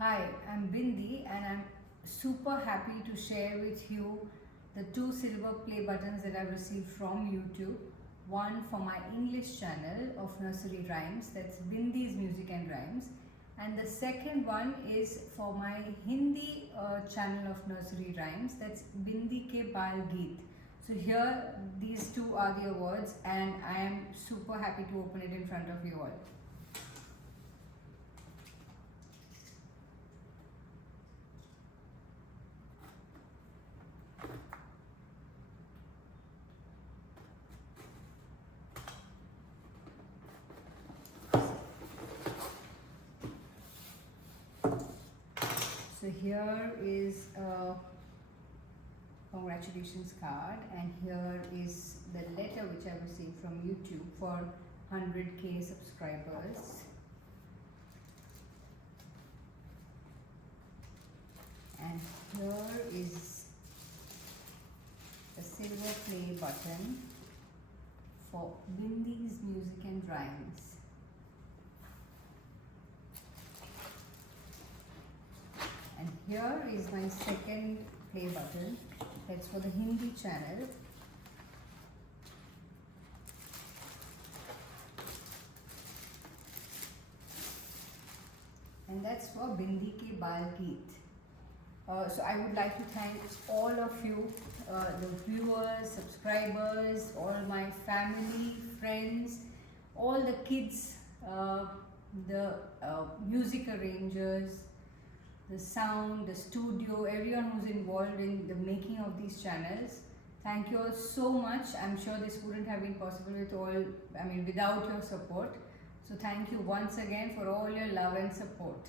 Hi, I'm Bindi and I'm super happy to share with you the two silver play buttons that I've received from YouTube. One for my English channel of nursery rhymes, that's Bindi's Music and Rhymes. And the second one is for my Hindi channel of nursery rhymes, that's Bindi ke Balgeet. So here these two are the awards and I am super happy to open it in front of you all. So here is a congratulations card and here is the letter which I received from YouTube for 100k subscribers. And here is a silver play button for Bindi's Music and Rhymes. And here is my second play button, that's for the Hindi channel. And that's for Bindi ke Balgeet. So I would like to thank all of you, the viewers, subscribers, all my family, friends, all the kids, the music arrangers, the sound, the studio, everyone who's involved in the making of these channels. Thank you all so much. I'm sure this wouldn't have been possible without your support. So thank you once again for all your love and support.